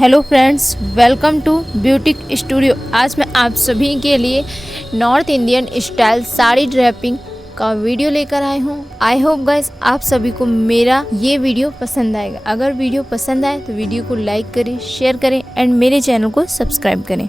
Hello friends, welcome to boutique studio. आज मैं आप सभी के लिए north Indian style sari draping का वीडियो लेकर आई हूँ। आई होप गाइस आप सभी को मेरा ये वीडियो पसंद आएगा। अगर वीडियो पसंद आए तो वीडियो को लाइक करें, शेयर करें एंड मेरे चैनल को सब्सक्राइब करें।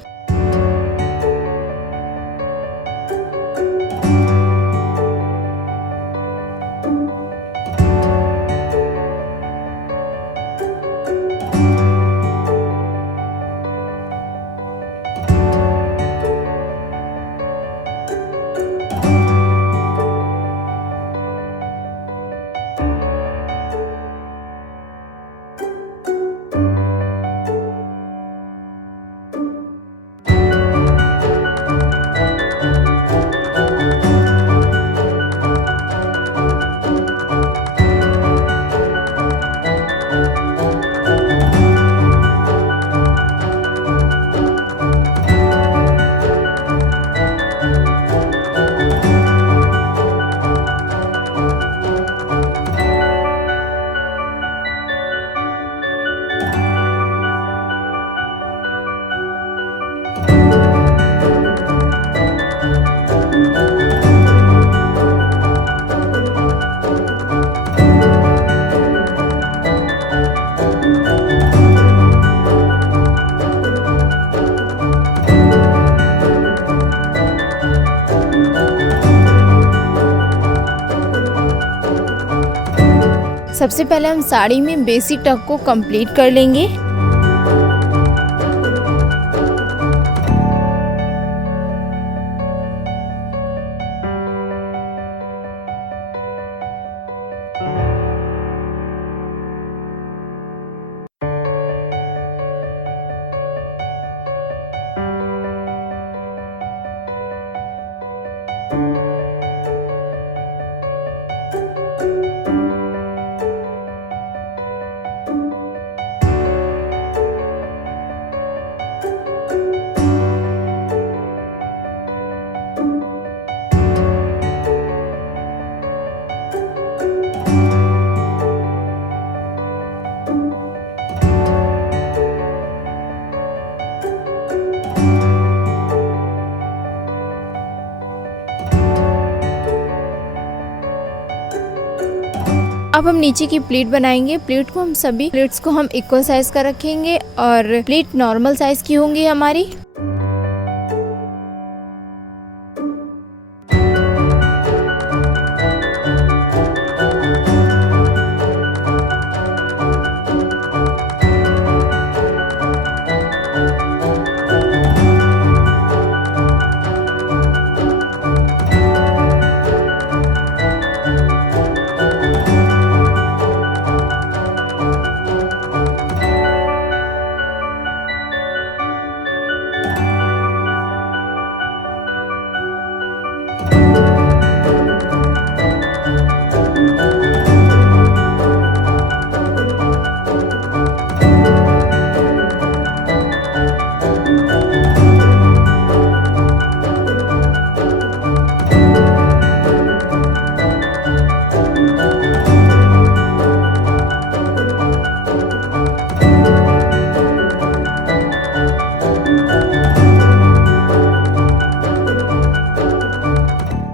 सबसे पहले हम साड़ी में बेसिक टक को कंप्लीट कर लेंगे। अब हम नीचे की प्लीट बनाएंगे। प्लीट को हम सभी प्लीट्स को हम इक्वल साइज का रखेंगे और प्लीट नॉर्मल साइज की होंगी हमारी।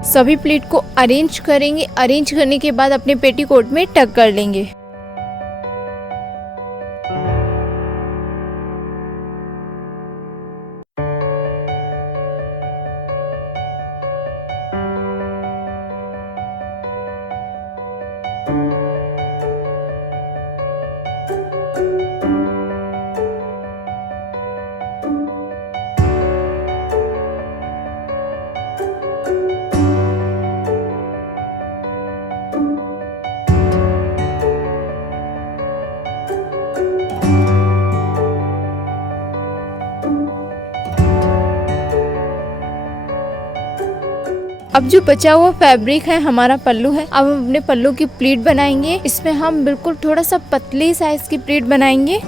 सभी प्लीट को अरेंज करेंगे। अरेंज करने के बाद अपने पेटीकोट में टक कर लेंगे। अब जो बचा हुआ फैब्रिक है हमारा पल्लू है। अब हम अपने पल्लू की प्लीट बनाएंगे। इसमें हम बिल्कुल थोड़ा सा पतली साइज की प्लीट बनाएंगे।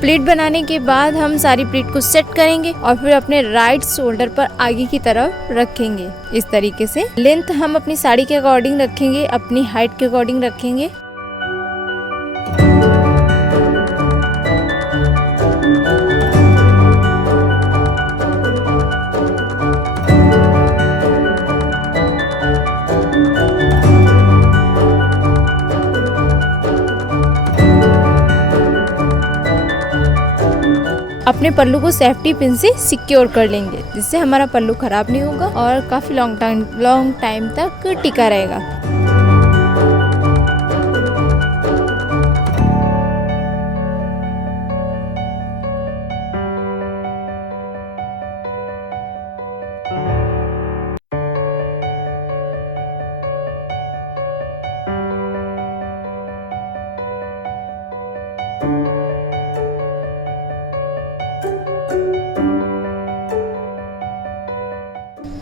प्लीट बनाने के बाद हम सारी प्लीट को सेट करेंगे और फिर अपने राइट शोल्डर पर आगे की तरफ रखेंगे। इस तरीके से लेंथ हम अपनी साड़ी के अकॉर्डिंग रखेंगे, अपनी हाइट के अकॉर्डिंग रखेंगे। अपने पल्लू को सेफ्टी पिन से सिक्योर कर लेंगे, जिससे हमारा पल्लू खराब नहीं होगा और काफ़ी लॉन्ग टाइम तक टिका रहेगा।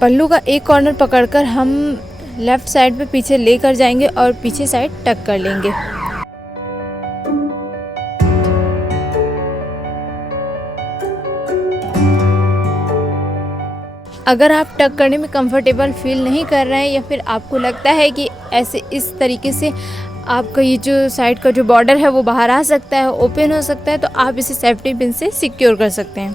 पल्लू का एक कॉर्नर पकड़कर हम लेफ्ट साइड पे पीछे लेकर जाएंगे और पीछे साइड टक कर लेंगे। अगर आप टक करने में कंफर्टेबल फील नहीं कर रहे हैं या फिर आपको लगता है कि ऐसे इस तरीके से आपका ये जो साइड का जो बॉर्डर है वो बाहर आ सकता है, ओपन हो सकता है, तो आप इसे सेफ्टी पिन से सिक्योर कर सकते हैं।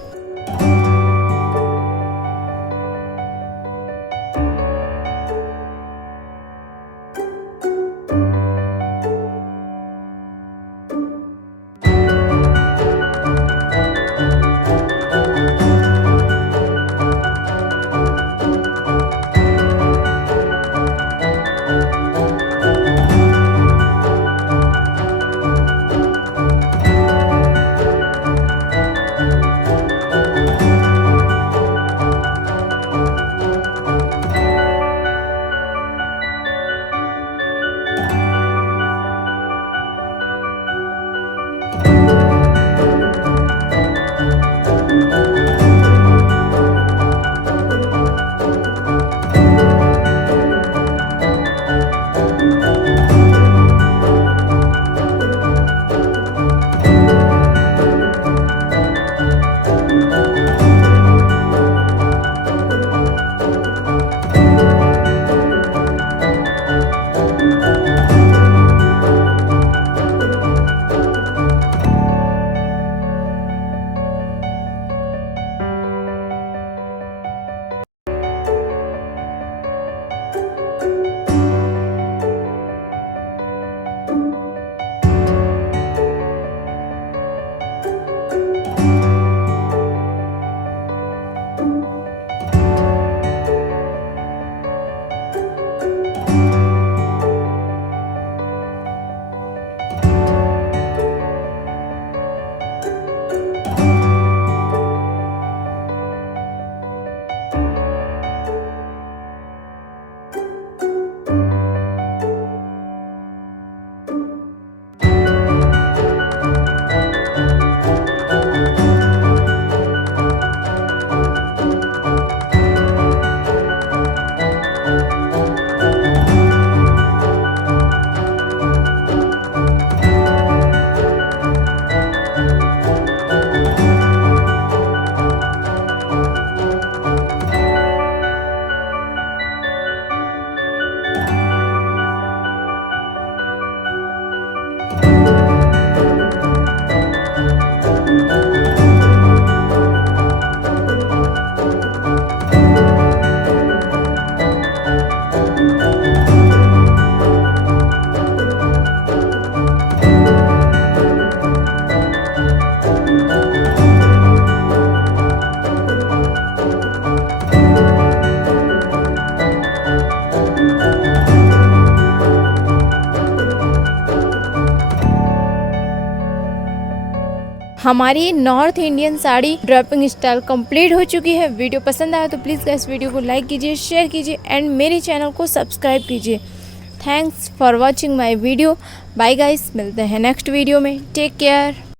हमारी north Indian sari draping style complete हो चुकी है। वीडियो पसंद आया तो प्लीज़ गाइस वीडियो को लाइक कीजिए, शेयर कीजिए एंड मेरे चैनल को सब्सक्राइब कीजिए। Thanks for watching my video. Bye guys, मिलते हैं नेक्स्ट वीडियो में। Take care.